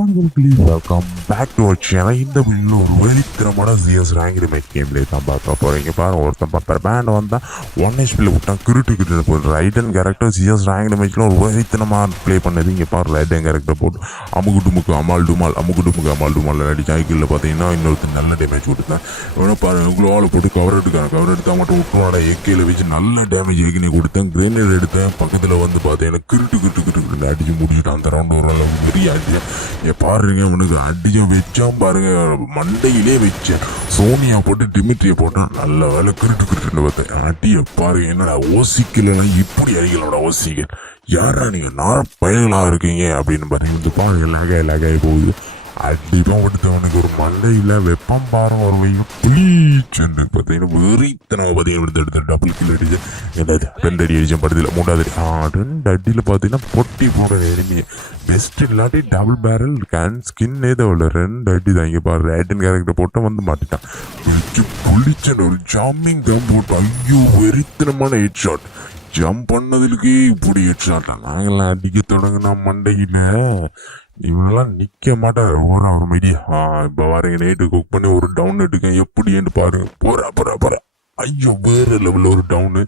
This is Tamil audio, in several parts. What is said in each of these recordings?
வணக்கம் வெல்கம் பேக் டு சேனல் இந்த வீடியோ ஒரு வெளித்தரமான சிஎஸ் ரேங்க் ரிமேக் கேம்லேயே தான் பார்க்க போகிறீங்க பாருங்க ஒருத்தன் பப்பர் பேண்ட் வந்தால் ஒன் ஹெச்பியில் விட்டான் கிருட்டு கிட்டு போட்டு right and character CS rank ரிமேக்கில் ஒரு வெளித்தனமாக ப்ளே பண்ணது. இங்கே பாரு ரைட் அண்ட் கேரக்டர் போட்டு அமுகு டுமுக்கு அமால் டுமால் அமுகு டுமுக்கு அமால் டுமால் அடிச்சு ஐக்கிளில் பார்த்தீங்கன்னா இன்னொருத்தர் நல்ல டேமேஜ் கொடுத்தேன் இவனை பாருங்க குளோவில் போட்டு கவர் எடுக்கான கவர் எடுத்தால் மட்டும் விட்டுவாட ஏக்கையில் வச்சு நல்ல டேமேஜ் ஏக்கினே கொடுத்தேன். கிரேனேட் எடுத்தேன். பக்கத்தில் வந்து பார்த்தீங்கன்னா கிருட்டு கிருட்டு கிட்டு கிட்டு அடிச்சு முடிச்சுட்டான். அந்த ரவுண்ட் ஒரு அளவு பெரிய பாருங்க உனக்கு அடிச்சம் வச்சான் பாருங்க. மண்டையிலே வச்சேன் சோனியா போட்டு டிமிட்ரியை போட்டான் நல்ல வேலை. கிருட்டு கிருட்டுன்னு பார்த்தேன். அடிய பாருங்க என்னடா ஓசிக்கலாம் இப்படி அறிகளோட ஓசிக்க. யாரா நீங்க? நார பயங்களா இருக்கீங்க அப்படின்னு பாருங்க. இந்த பாருங்க லகாய் லகாய் போகுது. அடிப்பான் எடுத்தவனுக்கு ஒரு மண்டையில் வெப்பம் பாரம் ஒரு வையும் ப்ளீச்சுன்னு பார்த்தீங்கன்னா வெறித்தனம் பார்த்தீங்கன்னா எடுத்து எடுத்து டபுள் கில் அடிச்சு. என்னது? ரெண்டு அடி அடிச்சேன் படத்தில் மூணாவது அடி. ஆ ரெண்டு அடியில் பார்த்தீங்கன்னா பொட்டி போட எளிமையை பெஸ்ட் இல்லாட்டி டபுள் பேரல் கேன் ஸ்கின் ஏதோ இல்லை ரெண்டு அடி தான் இங்கே பாரு. ரேட்டன் கேரக்டர் போட்டு வந்து மாட்டிட்டான். புளிச்சன் ஒரு ஜாமிங் தான் போட்டு ஐயோ வெறித்தனமான ஹெட் ஷாட் ஜம்ப் பண்ணதுக்கு இப்படி ஹெட் ஷாட்டா நாங்களாம் அடிக்க தொடங்கினா மண்டையில். இவனெல்லாம் நிக்க மாட்டார் ஒரு ஒரு மீடியா ஆ இப்போ வரீங்க நைட்டு குக் பண்ணி ஒரு டவுன் எடுக்கேன் எப்படின்னு பாருங்க. போறா போறா போறா. ஐயோ வேறு லெவலில் ஒரு டவுனு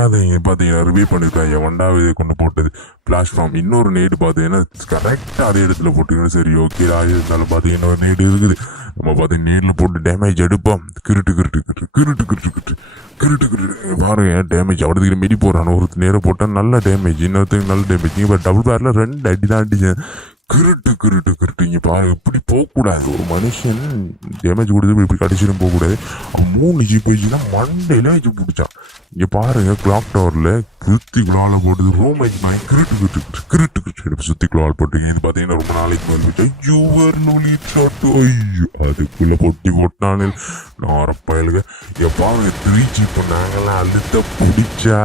அதை பார்த்தீங்கன்னா ரிவ்யூ பண்ணியிருக்காங்க ஒண்டாவது கொண்டு போட்டது. பிளாட்ஃபார்ம் இன்னொரு நேடு பார்த்தீங்கன்னா கரெக்டாக அதே இடத்துல போட்டுக்கணும் சரி ஓகே ஆகி இருந்தாலும் பார்த்தீங்கன்னா ஒரு நேடு இருக்குது. நம்ம பார்த்தீங்கன்னா நேரில் போட்டு டேமேஜ் எடுப்போம். கிருட்டு கிருட்டு கிருட்டு கிருட்டு கிருட்டு கிருட்டு கிருட்டு கிருட்டு. பாருங்க டேமேஜ் அவனுக்கு மிடி போடுறான் ஒருத்தர் நேரம் போட்டால் நல்ல டேமேஜ் இன்னொருத்தருக்கு நல்ல டேமேஜ் இப்போ டபுள் பேரில் ரெண்டு அடி தான் அடிச்சேன். கிருட்டு கிருட்டு கிருட்டு. இங்கே பாரு இப்படி போகக்கூடாது. ஒரு மனுஷன் டேமேஜ் கொடுத்து இப்படி கடிச்சிடும் போகக்கூடாது. அவன் மூணு ஜி போயிடுச்சுன்னா மண்டையில வச்சு பிடிச்சான். இங்கே பாருங்க கிளாக் டவரில் கிருத்தி குளால போட்டது ரோமேஜ் பாய் கிருட்டு கிருட்டு கிருட்டு கிருட்டு சுற்றி குளால் போட்டுங்க இது பார்த்தீங்கன்னா ரொம்ப நாளைக்கு மேலே போச்சு. நூலி ஷாட்டு ஐயோ அதுக்குள்ளே பொட்டி போட்டானு. நான் அரப்பயலுங்க இங்கே பாருங்க திருச்சி இப்போ நாங்கெல்லாம் அழுத்த பிடிச்சா.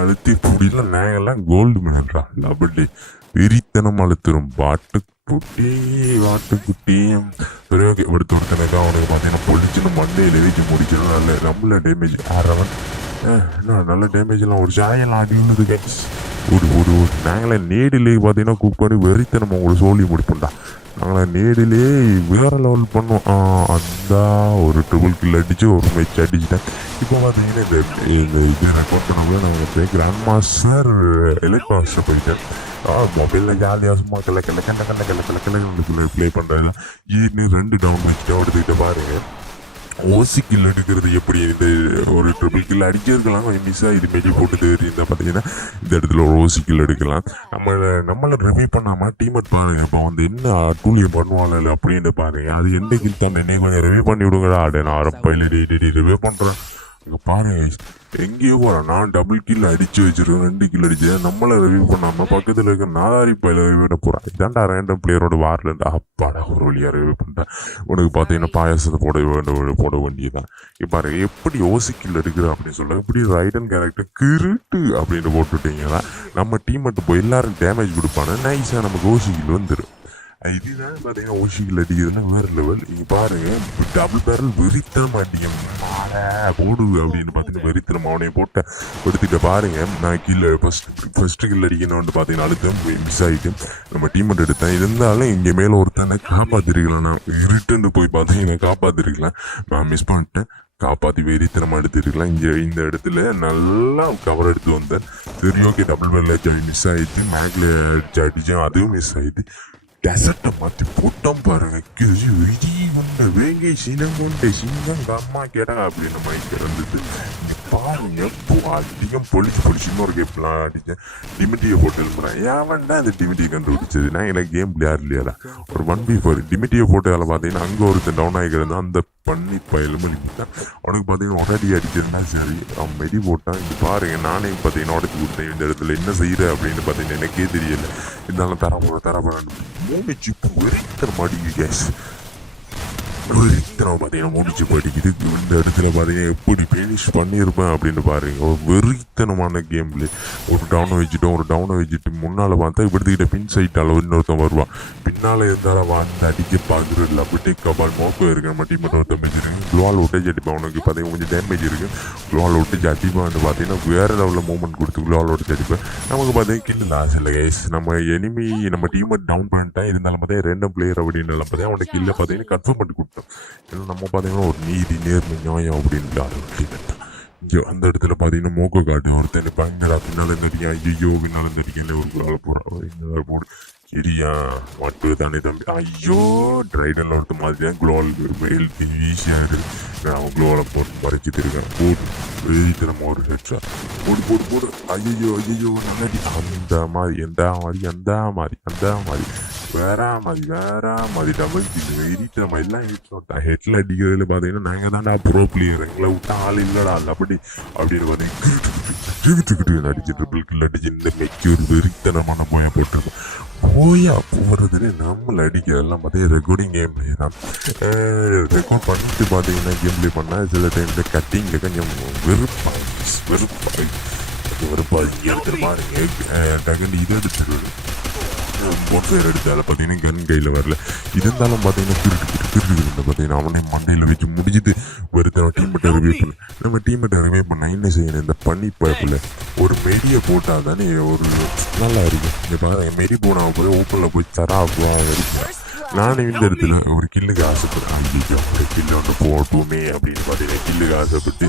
அழுத்தி புடியில நாங்கெல்லாம் கோல்டு மெடல்ரா வெரி தினம் அழுத்திரும் வாட்டுக்குட்டி வாட்டுக்குட்டி. சரி ஓகே எடுத்து ஒருத்தனுக்கு அவனுக்கு பார்த்தீங்கன்னா பொழிச்சுன்னு மண்டையில் வச்சு முடிச்சிடும். நல்ல நம்மள டேமேஜ் ஆறவன். என்ன நல்ல டேமேஜ்லாம் ஒரு சாயெல்லாம் அடினது கேட்ஸ் ஒரு ஒரு ஒரு நாங்களே நேடிலே பார்த்தீங்கன்னா கூப்பிட்டு வெறித்தனம் உங்களுக்கு சோழி முடிப்போம்டா. நாங்களே நேரிலே வேறு லெவல் பண்ணுவோம் அந்த ஒரு ட்ரிபிள் கில் அடித்து ஒரு மேட்ச் அடிச்சிட்டேன். இப்போ பார்த்தீங்கன்னா இந்த இந்த இது ரெக்கார்ட் பண்ணவே நான் போய் கிராண்ட் மாஸ்டர் எலக்ட் மாஸ்டர் போயிட்டேன் மொபைலில் ஜாலியாக சும்மா கிளை கிளை கண்ட கண்ட கிளை கிளை கிளை ப்ளே பண்ணுறது ஈன்னு ரெண்டு டவுன் வச்சுட்டு எடுத்துக்கிட்டு பாருங்கள் ஓசி கில் எடுக்கிறது எப்படி? இந்த ட்ரிபிள் கில் அடிச்சிருக்கலாம் கொஞ்சம் மிஸ் ஆகி மாரி போட்டு தேடி இருந்தால் பார்த்தீங்கன்னா இந்த இடத்துல ஒரு ஓசி கில் எடுக்கலாம். நம்ம நம்மளை ரிவ்யூ பண்ணாமல் டீமேட் பாருங்க. இப்போ வந்து என்ன டூலியம் பண்ணுவாங்கல்ல அப்படின்னு பாருங்க. அது எந்த கில் தான் என்னை கொஞ்சம் ரிவ்யூ பண்ணி விடுங்கடா. அடே நான் அரப்பையில் ரிவ்யூ பண்ணுறேன் இங்கே பாரு எங்கேயோ போகிறேன் நான் டபுள் கில் அடிச்சு வச்சிருக்கேன் ரெண்டு கில் அடிச்சு. நம்மளை ரிவ்யூ பண்ணாமல் பக்கத்தில் இருக்க நாலாரி பயில ரிவ்யூ பண்ண போகிறேன் இதாண்டா ரேண்டம் பிளேயரோட வார்லேருந்து அப்பாடா ஒரு வழியாக ரிவ்யூ பண்ணிட்டேன். உனக்கு பார்த்தீங்கன்னா பாயாசத்தை போட வேண்டிய போட வேண்டியதான் இப்போ பாருங்க எப்படி யோசிக்கல இருக்கிற அப்படின்னு சொல்ல. இப்படி ரைடன் கேரக்டர் கிருட்டு அப்படின்னு போட்டுட்டீங்கன்னா நம்ம டீம் மட்டும் போய் எல்லாரும் டேமேஜ் கொடுப்பானு? நைஸாக நமக்கு ஓசிக்கில் வந்துடும் இதுதான் பார்த்தீங்கன்னா ஓசிக்கில் அடிக்கிறதுனா வேற லெவல் இங்கே பாருங்க டபுள் பேரல் வெறித்தனம் அடிக்கும் போடு அப்படின்னு பார்த்தீங்கன்னா வெறித்திரம் அவனைய போட்ட எடுத்துட்டு பாருங்க. நான் கீழே ஃபர்ஸ்ட் ஃபர்ஸ்ட் அடிக்கணும் அடிக்கணும்னு பார்த்தீங்கன்னா அழுத்தம் மிஸ் ஆகிட்டு நம்ம டீம் எடுத்தேன். இருந்தாலும் இங்கே மேலே ஒருத்தனை காப்பாற்றிருக்கலாம் நான் இருட்டுன்னு போய் பார்த்தீங்கன்னா காப்பாற்றிருக்கலாம் நான் மிஸ் பண்ணிட்டேன். காப்பாற்றி வெறித்தனமாக எடுத்துருக்கலாம். இங்கே இந்த இடத்துல நல்லா கவர் எடுத்து வந்தேன். சரி ஓகே டபுள் பெல்ல மிஸ் ஆகிடுச்சு மேக்ல அடிச்சு அடித்தேன் அதுவும் மிஸ் ஆகிடுச்சு டெசர்ட்டை மாற்றி போட்டோம் பாருங்க. கிழி விதி கொண்ட வேங்கை சினம் கொண்ட சிங்கம் அம்மா கேடா அப்படின்னு மைண்ட் இருந்தது பாருங்க போ- அதிகம் பொழிச்சு பொலிச்சு இன்னொரு கேப்லாம் அடிச்சேன் டிமிட்டியை போட்டு எழுப்புறேன் ஏன் அந்த டிமிட்டியை கண்டுபிடிச்சது? நான் எனக்கு கேம் பிளேயர் இல்லையாடா ஒரு ஒன் பி ஃபோர் டிமிட்டியை போட்டு அதில் பார்த்தீங்கன்னா அங்கே ஒருத்தன் டவுன் ஆகிக்கிறது அந்த பண்ணி பயலும் தான் அவனுக்கு பார்த்தீங்கன்னா உடனடி அடிச்சிருந்தா சரி? அவன் மெடி போட்டான் இது பாருங்க நானே பார்த்தீங்கன்னா உடச்சி கொடுத்தேன். இந்த இடத்துல என்ன செய்யற அப்படின்னு பார்த்தீங்கன்னா எனக்கே தெரியல. இருந்தாலும் தரப்போற தரப்போற மூணு சிப்பு வெறித்தர் மாட்டேங்குது கேஸ் பார்த்தீங்கன்னா முடிச்சு போயிட்டு இந்த இடத்துல பார்த்தீங்கன்னா எப்படி ஃபினிஷ் பண்ணியிருப்பேன் அப்படின்னு பாருங்க. ஒரு வெறித்தனமான கேம் பிளே ஒரு டவுனை வச்சுட்டோம் ஒரு டவுனை வச்சுட்டு முன்னால் பார்த்தா இப்படிக்கிட்ட பின் சைட்டால் இன்னொருத்தன் வருவான். பின்னால் இருந்தாலும் வந்து அடிக்க பார்க்குறது அப்படி கபால் மோப்பம் இருக்கு நம்ம டீம் ஒருத்தன் வச்சிருக்கு குளோவால் விட்டேஜ் அடிப்பான். உனக்கு பார்த்தீங்கன்னா கொஞ்சம் டேமேஜ் இருக்குது குளோவால் விட்டேஜ் அடிப்பான் வந்து பார்த்தீங்கன்னா வேற லெவலில் மூவ்மெண்ட் கொடுத்து குளோவால் விட்டு அடிப்பேன். நமக்கு பார்த்தீங்கன்னா கில் லாஸ் இல்லை கைஸ் நம்ம எனிமி நம்ம டீமை டவுன் பண்ணிட்டேன் இருந்தாலும் பார்த்தீங்கன்னா ரெண்டு பிளேயர் அப்படின்னு பார்த்தீங்கன்னா அவனுக்கு கில்லை பார்த்தீங்கன்னா கன்ஃபார்ம் பண்ணி கொடுத்தோம் ஏன்னா நம்ம பார்த்தீங்கன்னா ஒரு நீதி நேர்மை நியாயம் அப்படின்னு ஆரம்பிச்சு இங்கே அந்த இடத்துல பார்த்தீங்கன்னா மோக்க காட்டு ஒருத்தன் பயங்கரா பின்னால தெரியும் ஐயோ பின்னால இருந்தடிங்க ஒரு குழால போகிறான் போடு. சரியா? மட்டு தானே தம்பி. ஐயோ ட்ரைடனில் ஒருத்த மாதிரி தான் குளோவல் ஹெல்த் ஈஸியாக இருக்குது நான் குளோவில் போட்டு மறைச்சிட்டு இருக்கேன். போட்டு வெயிட்டு நம்ம ஒரு ஹெட்ஷா போடு போடு போடு. ஐயோ ஐயோ நல்லடி அந்த மாதிரி எந்த மாதிரி அந்த மாதிரி அந்த மாதிரி. வேற மாதிரி வேற மாதிரி டபுள் வெயிட் மாதிரிலாம் ஹெட் ஹெட் ஹெட்டில் அடிக்கிறதுல பார்த்தீங்கன்னா நாங்கள் தான்டா ப்ரோ பிளேயர் எங்களை விட்டா ஆள் இல்லைடா அப்படி அப்படின்னு பார்த்தீங்கன்னா அடிச்சு ட்ரிபிள் கில் அடிச்சு இந்த மெச்சூர் வெறித்தனமான போயா போட்டிருக்கோம் போயா போகிறதுலே நம்மள அடிக்கிறதெல்லாம் பார்த்தீங்கன்னா ரெக்கார்டிங் கேம் பிளே தான் ரெக்கார்ட் பண்ணிட்டு பார்த்தீங்கன்னா கேம் பிளே பண்ணால் சில டைமில் கட்டிங் கொஞ்சம் வெறுப்பாக வெறுப்பாக வெறுப்பாக இங்கே எடுத்துட்டு பாருங்க டக்குன்னு இதை எடுத்துருவது பொன்ஃபயர் எடுத்தால பார்த்தீங்கன்னா கன் கையில் வரல. இருந்தாலும் பார்த்தீங்கன்னா திருட்டு திருட்டு திருட்டு பார்த்தீங்கன்னா அவனே மண்டையில் வச்சு முடிஞ்சுட்டு ஒருத்தர டீமெட்டை ரிவ்யூ பண்ண நம்ம டீமெட்டை ரிவ்யூ பண்ண என்ன செய்யணும்? இந்த பண்ணி பைப்பில் ஒரு மெடியை போட்டால் தானே ஒரு நல்லா இருக்கும். இங்கே பாருங்க மெடி போனால் போய் ஓப்பனில் போய் தரா இருக்கும் நானும் இந்த இடத்துல ஒரு கில்லுக்கு ஆசைப்படுறேன் ஐயோ ஒரு கில்லு ஒன்று போட்டுமே அப்படின்னு பார்த்தீங்கன்னா கில்லுக்கு ஆசைப்பட்டு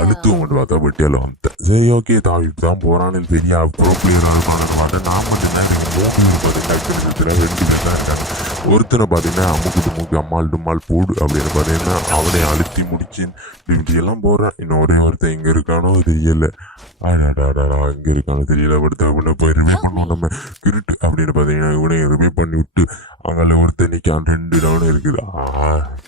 அழுத்தும் கொண்டு பார்த்தா பட்டியாலும் வந்தேன் சரி ஓகே தான் இப்பதான் போகிறான்னு தெரியா ப்ரோ பிளேயர் இருப்பான்னு பார்த்தேன் நான் மட்டும் தான் எனக்கு மூணு பார்த்தீங்கன்னா ரெண்டு பேர் தான் இருக்காங்க ஒருத்தனை பார்த்தீங்கன்னா அமுக்கு மூக்கு அம்மாள் டும்மாள் போடு அப்படின்னு பார்த்தீங்கன்னா அவனை அழுத்தி முடிச்சு இப்படி எல்லாம் போறான் இன்னும் ஒரே ஒருத்தன் இங்கே இருக்கானோ தெரியல. அடாடாடா இங்கே இருக்கானோ தெரியல படுத்த அப்படின்னு போய் ரிவே பண்ணுவோம் நம்ம கிருட்டு அப்படின்னு பார்த்தீங்கன்னா இவனை ரிவே பண்ணி விட்டு அங்கே ஒருத்தன் நிற்கான் ரெண்டு டவுன் இருக்குது.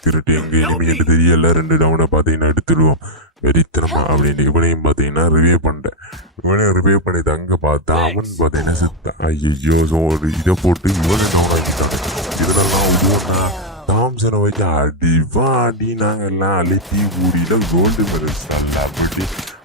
திருட்டு எங்க இனிமேட்டு தெரியல. ரெண்டு டவுனை பார்த்தீங்கன்னா எடுத்துடுவோம். வெறித்தனமா அப்படின்னு இவனையும் பார்த்தீங்கன்னா ரிவே பண்ணிட்டேன். இவனையும் ரிவே பண்ணி தங்க பார்த்தா அவன் பார்த்தீங்கன்னா செத்தான். ஐயோ ஸோ இதை போட்டு இவனை டவுன் ஆக்கிட்டான் இதெல்லாம் உருவனா தாம்சனை வச்சு அடி வாடி நாங்கள் எல்லாம் அழுத்தி ஊடியில் கோல்டு மெடல்ஸ் நல்லா அப்படி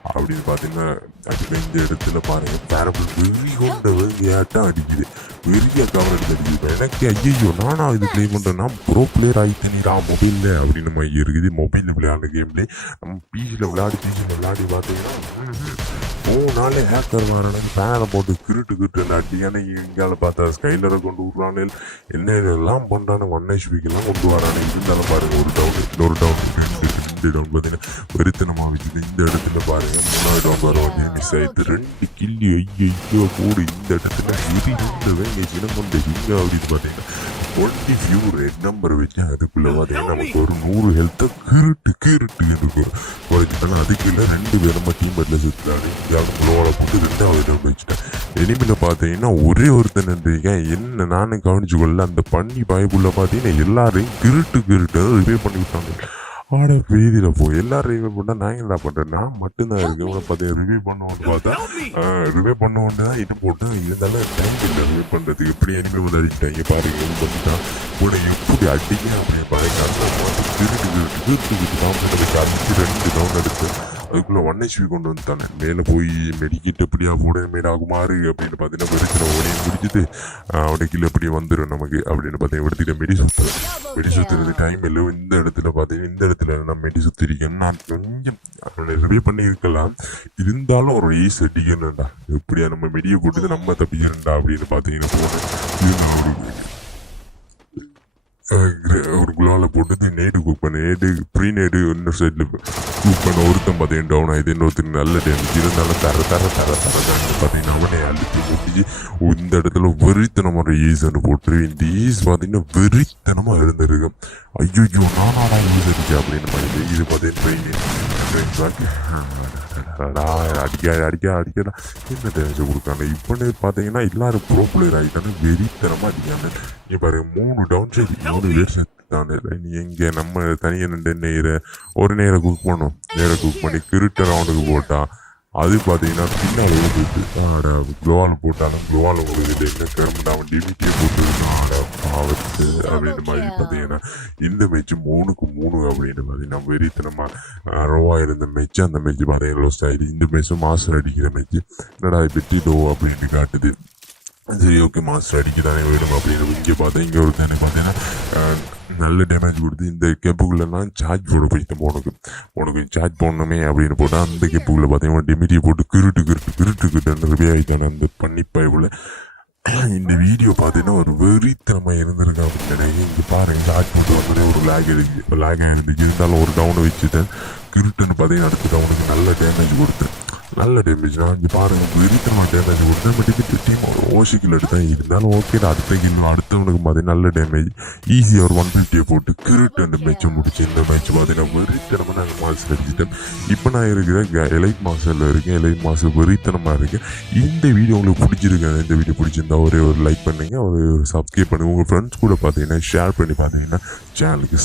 அப்படின்னு பார்த்தீங்கன்னா அதுல இந்த இடத்துல பாருங்க பேரபிள் வெறி கொண்ட வெறியாட்டம் அடிக்குது. வெறியா கவர் எடுத்து அடிக்குது. எனக்கு ஐயோ நானா இது ப்ளே பண்ணுறேன் நான் ப்ரோ பிளேயர் ஆகிட்டேனீடா மொபைலில் அப்படின்னு நம்ம இருக்குது. மொபைலில் விளையாடுற கேம்லேயே நம்ம பிசியில் விளையாடி பிசியில் விளையாடி பார்த்தீங்கன்னா மூணு நாள் ஹேக்கர் வரானு ஃபேனை போட்டு கிருட்டு கிருட்டு அடியான எங்கால பார்த்தா ஸ்கைலரை கொண்டு விட்றானே. என்ன இதெல்லாம் பண்ணுறானு ஒன் ஹெச்பிக்கெல்லாம் கொண்டு வரானு. இருந்தாலும் பாருங்க ஒரு டவுன் இன்னொரு டவுன் ரெண்டு டவுன் பார்த்தீங்கன்னா வெறித்தனமாக வச்சுது இந்த இடத்துல பாருங்க மூணாவது டவுன் வர மிஸ் ஆயிடுது ரெண்டு கில்லி ஐயோ கூடு இந்த இடத்துல எரி இருந்தது இங்கே சினம் கொண்டு இங்கே அப்படின்னு பார்த்தீங்கன்னா டுவெண்ட்டி ஃபியூ ரெட் நம்பர் வச்சு அதுக்குள்ளே பார்த்தீங்கன்னா நமக்கு ஒரு நூறு ஹெல்த்தை கிருட்டு கிருட்டு இருக்கும் குறைச்சிட்டாலும் அதுக்கு இல்லை ரெண்டு பேரும் நம்ம டீம் பெட்டில் சுற்றுலாரு யாரும் குளோவில் போட்டு ரெண்டாவது டவுன் வச்சுட்டேன் எனிமியில் பார்த்தீங்கன்னா ஒரே ஒருத்தன் இருக்கேன் என்ன நானும் கவனிச்சுக்கொள்ள அந்த பண்ணி பாய்ப்புள்ள பார்த்தீங்கன்னா எல்லாரையும் கிருட்டு கிருட்டு ரிவே பண்ணி விட்டாங்க. ஆட வீதியில் போய் எல்லா ரிவ்யூ பண்ணால் நான் என்ன பண்ணுறேன் நான் மட்டும்தான் இருக்கு உங்களை பார்த்து ரிவ்யூ பண்ணுவோன்னு பார்த்தா ரிவ்யூ பண்ணுவோன்னு தான் இது போட்டு இருந்தாலும் டைம் இல்லை ரிவ்யூ பண்ணுறதுக்கு எப்படி எனிமே வந்து அடிக்கிட்டாங்க பாருங்க. இது பண்ணிட்டான் கூட எப்படி அடிங்க அப்படின்னு பாருங்க. அந்த திருட்டு திருட்டு திருட்டு தான் ரெண்டு டவுன் எடுத்து அதுக்குள்ள ஒன் ஹெச்பி கொண்டு வந்துட்டானே. மேலே போய் மெடிக்கிட்டு எப்படியா போட மேலே ஆகுமாறு அப்படின்னு பார்த்தீங்கன்னா வெடிக்கிற ஓடையும் முடிச்சுட்டு அவனை கீழே எப்படியே வந்துடும் நமக்கு அப்படின்னு பார்த்தீங்கன்னா எடுத்துக்கிட்ட மெடி சுத்து. மெடி சுத்துறது டைம் இல்லை. இந்த இடத்துல பார்த்தீங்கன்னா இந்த இடத்துல நான் மெடி சுத்திருக்கேன். நான் கொஞ்சம் அவனை ரிவே பண்ணியிருக்கலாம். இருந்தாலும் ஒரு ஏஸ் அடிக்கணும்டா. எப்படியா நம்ம மெடியை போட்டு நம்ம தப்பிக்கணும்டா அப்படின்னு பார்த்தீங்கன்னா போனேன். இருந்தாலும் ஒரு ஒரு குலால போட்டு நேடு குக் பண்ண. ப்ரீ நேடு இன்னொரு சைடில் குக் பண்ண ஒருத்தன் பார்த்தீங்கன்னா டவுன் ஆகுது இன்னொருத்தர் நல்ல டேமேஜ் இருந்தாலும் தர தர தர தர பார்த்தீங்கன்னா அவனை அழுத்தி முடிஞ்சு இந்த இடத்துல வெறித்தனமான ஈஸ் ஒன்று போட்டு இந்த ஈஸ் பார்த்தீங்கன்னா வெறித்தனமாக இருந்திருக்கு ஐயோ நானாடா ஈஸ் அடிச்சு அப்படின்னு மாதிரி இது பார்த்தீங்கன்னா அடிக்க அடிக்க அடிக்கடா என்ன டேமேஜ் கொடுக்காங்க இப்போ பார்த்தீங்கன்னா எல்லாரும் ப்ரோ பிளேயர் வெறித்தனமாக அடிக்காங்க நீ பாரு மூணு டவுன் சைடு மூணு பேர் செத்தானே நீ எங்கே நம்ம தனியாக நின்று நேர ஒரு நேரம் குக் பண்ணோம். நேரம் குக் பண்ணி கிருட்ட ரவுண்டுக்கு போட்டா அது பார்த்தீங்கன்னா பின்னால் விழுந்துட்டு ஆடா குளோவால் போட்டாலும் குளோவால் விழுகுது என்ன கரும்பு அவன் டிமிட்டியே போட்டு ஆடா அவர் பத்து அப்படின்னு மாதிரி பார்த்தீங்கன்னா இந்த மேட்ச் மூணுக்கு மூணு அப்படின்னு பார்த்தீங்கன்னா வெறித்தனமாக ரோவா இருந்த மேட்ச் அந்த மேட்ச் பார்த்தீங்கன்னா லோஸ்ட் ஆயிடுச்சு இந்த மேட்ச்சும் மாஸ்டர் அடிக்கிற மேட்ச் என்னடா வெட்டிடோ அப்படின்னு காட்டுது. சரி ஓகே மாஸ்டர் அடிக்க தானே வேணும் அப்படின்னு. இங்கே பார்த்தேன் இங்கே ஒரு எனக்கு பார்த்தீங்கன்னா நல்ல டேமேஜ் கொடுத்து இந்த கெப்புக்குள்ளெல்லாம் சார்ஜ் போட போயிட்டோம் உனக்கு உனக்கு சார்ஜ் போடணுமே அப்படின்னு போட்டால் அந்த கெப்புக்குள்ளே பார்த்தீங்கன்னா டெமிடியை போட்டு கிருட்டு கிருட்டு கிருட்டு கிருட்டு அந்த ஆகிட்டானே அந்த பண்ணி இந்த வீடியோ பார்த்தீங்கன்னா ஒரு வெறித்தனமாக இருந்திருக்கு அப்படின்னு நினைக்கிறேன். இங்கே பாருங்க சார்ஜ் போட்டு வந்தோடனே ஒரு லேக் இருக்குது லேக் இருந்துச்சு இருந்தாலும் ஒரு டவுனை வச்சுட்டேன் கிருட்டுன்னு பார்த்தீங்கன்னா அடுத்த டவுனுக்கு நல்ல டேமேஜ் கொடுத்தேன் நல்ல டேமேஜ் நான் இங்கே பாருங்க வெறித்தனமாக டேமேஜ் கொடுத்தேன் பட் இது டீம் ஒரு ஓசி கில் எடுத்தேன் இருந்தாலும் ஓகே அடுத்த கில் அடுத்தவனுக்கு பார்த்தீங்கன்னா நல்ல டேமேஜ் ஈஸியாக ஒரு ஒன் ஃபிஃப்டியை போட்டு கிருட்டு அந்த மேட்சை முடிச்சு இந்த மேட்ச் பார்த்தீங்கன்னா வெறித்தனமாக நாங்கள் மாஸ்டர் அடிச்சிட்டேன் இப்போ நான் இருக்கிற எலைட் மாஸ்டரில் இருக்கேன். எலைட் மாஸ்டர் வெறித்தனமாக இருக்கேன். இந்த வீடியோ உங்களுக்கு பிடிச்சிருக்கு? இந்த வீடியோ பிடிச்சிருந்தா ஒரே ஒரு லைக் பண்ணுங்க. ஒரு சப்ஸ்கிரைப் பண்ணுங்க. உங்கள் ஃப்ரெண்ட்ஸ் கூட பார்த்தீங்கன்னா ஷேர் பண்ணி பார்த்தீங்கன்னா சேனலுக்கு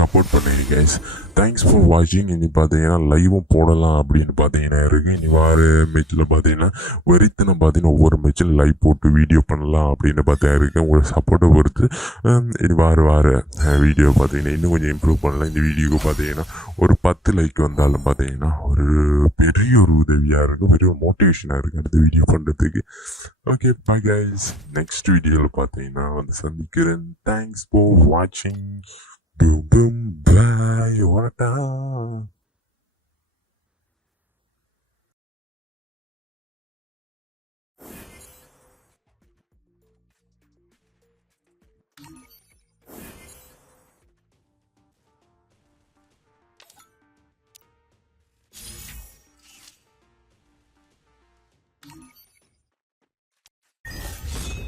சப்போர்ட் பண்ணுங்க கைஸ் தேங்க்ஸ் ஃபார் வாட்சிங் இனி பார்த்தீங்கன்னா லைவும் போடலாம் அப்படின்னு பார்த்தீங்கன்னா இருக்குது இனி வார மேட்ச்சில் பார்த்தீங்கன்னா வெறித்தனம் பார்த்தீங்கன்னா ஒவ்வொரு மேட்சில் லைவ் போட்டு வீடியோ பண்ணலாம் அப்படின்னு பார்த்தா இருக்கேன் உங்களோட சப்போர்ட்டை பொறுத்து இனி வார வார வீடியோ பார்த்தீங்கன்னா இன்னும் கொஞ்சம் இம்ப்ரூவ் பண்ணலாம். இந்த வீடியோக்கு பார்த்தீங்கன்னா ஒரு பத்து லைக் வந்தாலும் பார்த்தீங்கன்னா ஒரு பெரிய ஒரு உதவியாக இருக்கும் பெரிய ஒரு மோட்டிவேஷனாக இருக்குது அடுத்த வீடியோ பண்ணுறதுக்கு ஓகே பை கைஸ் நெக்ஸ்ட் வீடியோவில் பார்த்தீங்கன்னா வந்து சந்திக்கிறேன். தேங்க்ஸ் ஃபார் வாட்சிங் Boom boom bye,